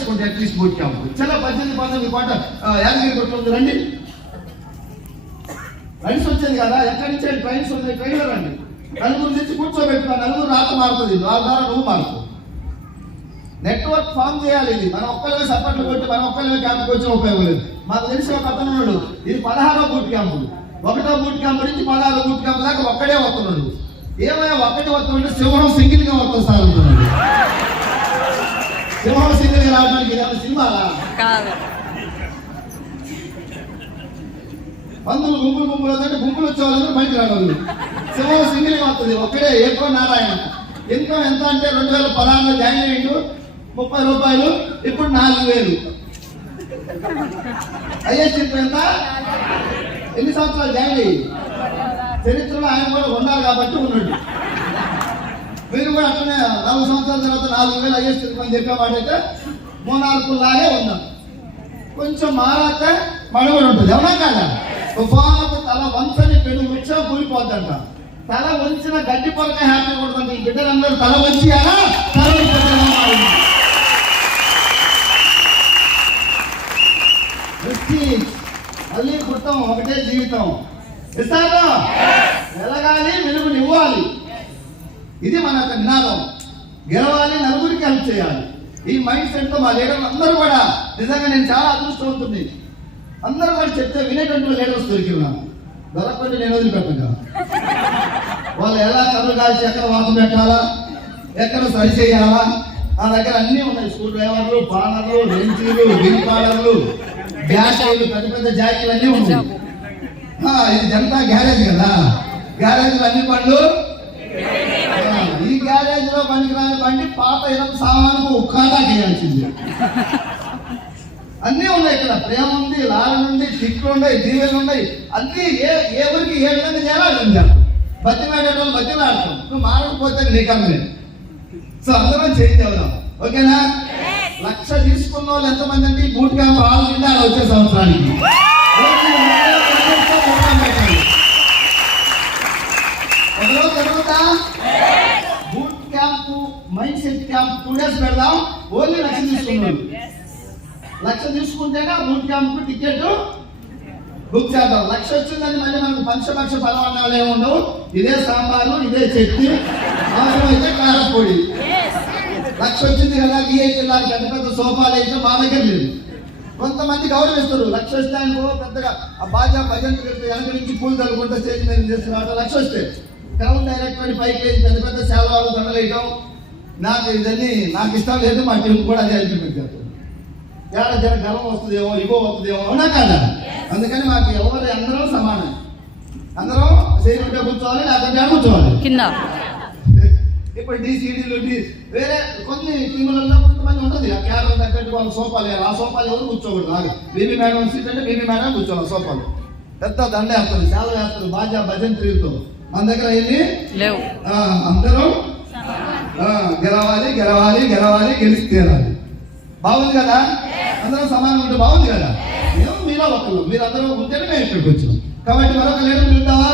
తెచ్చుకోండి at least boot camp చాలా పద్దెనిమిది పంతొమ్మిది పాట యాదగిరి కొట్టు రండి. రైన్స్ వచ్చింది కదా ఎక్కడి నుంచి ట్రైన్స్ ఉన్నాయి ట్రైన్లో రండి. నలుగురు తెచ్చి కూర్చోబెట్టుకో నలుగురు రాత మారుతుంది. వాళ్ళ ద్వారా నువ్వు మారుతావు నెట్వర్క్ ఫామ్ చేయాలి ఇది. మనం ఒక్కరిమే సపోర్ట్లు కొట్టి మనం ఒక్కరిమే క్యాంప్కి కొంచెం ఉపయోగం లేదు. మాకు తెలిసి ఒక అతను ఉన్నాడు. ఇది పదహారో బూట్ క్యాంపు ఒకటో బూట్ క్యాంప్ నుంచి పదహారో బూట్ క్యాంప్ దాకా ఒక్కడే వస్తున్నాడు. ఏమైనా ఒక్కటే వస్తున్నాడు? సింహం సింగిల్గా వస్తుంది సార్ అంటున్నాడు సింహం సింగిల్గా రావడానికి ఇది ఏమైనా సినిమాలా కాదు. పందులు గుంపులు గుంపులు వస్తుంటే గుంపులు వచ్చేవాళ్ళందరూ బయటకు రావాలి సింహం సింగిల్ వస్తుంది ఒక్కడే ఎక్కువ నారాయణ. ఇన్కమ్ ఎంత అంటే రెండు వేల పదహారులో జాయిన్ అయ్యిండు ముప్పై రూపాయలు ఇప్పుడు నాలుగు వేలు. అయ్యేసి ఇప్పుడు ఎంత? ఎన్ని సంవత్సరాలు జాయిన్ అయ్యి? చరిత్రలో ఆయన కూడా ఉన్నారు కాబట్టి ఉన్నాడు. మీరు కూడా అట్లనే నాలుగు సంవత్సరాల తర్వాత నాలుగు వేలు అయ్యేసి అని చెప్పేవాడైతే మూడు లాగే ఉన్నాం. కొంచెం మారాక మనుగడ ఉంటుంది. అవునా కాదా? తుఫాను తల వంచని పెను వృక్ష కూలిపోద్దంట. తల వంచిన గడ్డి పొరక హ్యాపీ కొడుతుంది ఈ బిడ్డలందరూ తల వంచి అలా తల. Prestige. మళ్ళీ పుట్టం ఒకటే జీవితం. ఇస్తారా? వెలగాలి వెలుగుని ఇవ్వాలి. ఇది మన నినాదం. గెలవాలి నలుగురికి హెల్ప్ చేయాలి. ఈ మైండ్ సెట్తో మా లీడర్లు అందరూ కూడా నిజంగా నేను చాలా అదృష్టవంతుంది అందరూ కూడా చెప్తే వినేటువంటి లీడర్స్ దొరికి ఉన్నాను దొరకకుండా నేను వదిలిపెట్టగా వాళ్ళు ఎలా కర్రు కాల్చి ఎక్కడ వాతం పెట్టాలా ఎక్కడ సరి చేయాలా నా దగ్గర అన్నీ ఉన్నాయి. స్కూల్ డ్రైవర్లు పానర్లు లెంచీలు బిల్ పాడర్లు జాకీలు పెద్ద పెద్ద జాకీలు అన్నీ ఉన్నాయి. ఇది జనతా గ్యారేజ్ కదా. గ్యారేజ్లు అన్ని పండ్లు ఆ, ఈ గ్యారేజ్లో పనికిరాని బండి పాత ఉఖాదా సామానుకు చేయాల్సింది. అన్నీ ఉన్నాయి ఇక్కడ. ప్రేమ ఉంది లాలన ఉంది తిట్లు ఉన్నాయి దీవెలు ఉన్నాయి. అన్ని ఏ ఎవరికి ఏ విధంగా చేయాలి అది ఉంది బతిమాడేటోళ్ళు బతిమాడతాం నువ్వు మారకపోతే నీకమ్మే సో అందరం చేంజ్ అవుదాం. ఓకేనా? లక్ష తీసుకున్న వాళ్ళు ఎంతమంది అంటే ఈ బూట్ ఆరు నిండా వచ్చే సంవత్సరానికి. ఒకరోజు జరుగుతా? Camp mind set camp two days పెడదాం. ఓన్లీ లక్ష తీసుకున్నాడు. లక్ష తీసుకుంటేనే బూట్ క్యాంప్ టికెట్ బుక్ చేద్దాం. లక్ష వచ్చిందని మళ్ళీ మనకు పంచపక్ష పరమాణాలు ఏమి ఉండవు. ఇదే సాంబారు ఇదే చట్నీ. అవసరమైతే కారపొడి. లక్ష వచ్చింది కదా విఐపీ లాగా పెద్ద పెద్ద సోఫాలు అయితే మా దగ్గర లేదు కొంతమంది గౌరవిస్తారు. లక్ష వస్తే పెద్దగా ఆ బాజా భజన వెనక నుంచి పూలు తలుకుంటే స్టేజ్ మీద చేస్తున్నారు లక్ష వస్తే. క్రౌన్ డైరెక్టర్ పైకి లేచి పెద్ద పెద్ద సేవలు దండలేయటం నాకు ఇదన్నీ నాకు ఇష్టం లేదు మా టీం కూడా అదే అల్టిమేట్ చేస్తాం ఏడ జర గర్వం వస్తుందేమో ఇగో వస్తుందేమో అవునా కాదా? అందుకని మాకు ఎవరు అందరం సమానం. అందరం చేయకుంటే కూర్చోవాలి ఆడ కూర్చోవాలి? కింద. ఇప్పుడు డీసీడీలు వేరే కొన్ని టీములలో కొంతమంది ఉంటుంది ఆ క్యాడర్ తగ్గట్టు వాళ్ళు సోఫాలు వేయాలి. ఆ సోఫాలు ఎవరు కూర్చోకూడదు? నాకు బీబీ మేడం సీట్ అంటే బీబీ మేడం కూర్చోవాలి సోఫాలు. పెద్ద దండ వేస్తారు సేవ వేస్తారు బాజా భజన్ తిరుగుతూ. మన దగ్గర లేవు. అందరం ఆ, గెలవాలి గెలవాలి గెలవాలి గెలిచి తీరాలి. బాగుంది కదా? అందరం సమానంగా ఉంటే బాగుంది కదా? మేము మీలో మీరు అందరూ ఉంటేనే మేము ఇక్కడికి వచ్చాం కాబట్టి మరొక లీడర్ పిలుద్దామా?